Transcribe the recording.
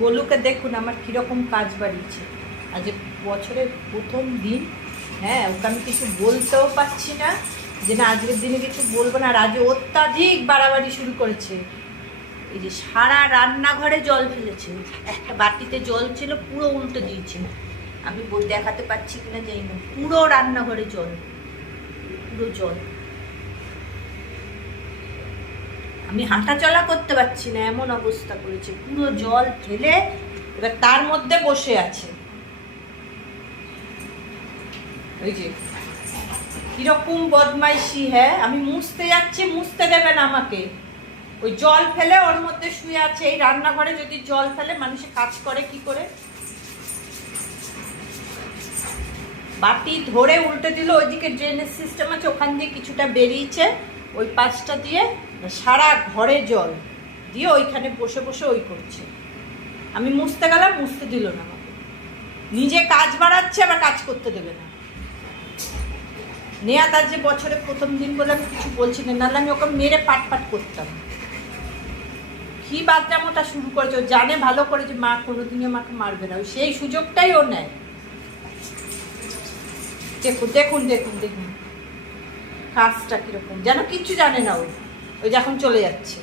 গোলুকে দেখুন আমার কীরকম কাজ বাড়িয়েছে। আজ বছরের প্রথম দিন, হ্যাঁ, ওকে আমি কিছু বলতেও পারছি না যে না আজকের দিনে কিছু বলবো না, আর আজ অত্যাধিক বাড়াবাড়ি শুরু করেছে। এই যে সারা রান্নাঘরে জল ফেলেছে, একটা বাটিতে জল ছিল পুরো উল্টে দিয়েছে। আমি দেখাতে পাচ্ছি কিনা জানি না, পুরো রান্নাঘরে জল, পুরো জল। আমি হাঁটা চলা করতে পারছি না, এমন অবস্থা করেছে, পুরো জল ফেলে এবার তার মধ্যে বসে আছে। ওই যে কিরকম বদমাইশি, হ্যাঁ, আমি মুছতে যাচ্ছি, মুছতে দেবে না আমাকে, ওই জল ফেলে ওর মধ্যে শুয়ে আছে। এই রান্নাঘরে যদি জল ফেলে মানুষে কাজ করে কি করে? বাটি ধরে উল্টে দিল, ওইদিকে ড্রেনেজ সিস্টেম আছে, ওখান দিয়ে কিছুটা বেরিয়েছে, ওই পাশটা দিয়ে সারা ঘরে জল দিয়ে ওইখানে বসে বসে ওই করছে। আমি মুছতে গেলাম, মুছতে দিল না আমাকে, নিজে কাজ বাড়াচ্ছে আবার কাজ করতে দেবে না। নেয়া তার যে বছরে প্রথম দিন বলে আমি কিছু বলছি না, নাহলে আমি ওকে মেরে পাট পাট করতাম। কি বাদরামোটা শুরু করেছে, ও জানে ভালো করে যে মা কোনোদিনই আমাকে মারবে না, সেই সুযোগটাই ও নেয়। দেখুন দেখুন দেখুন দেখুন কাজটা কিরকম, যেন কিচ্ছু জানে না, ওই যখন চলে যাচ্ছে।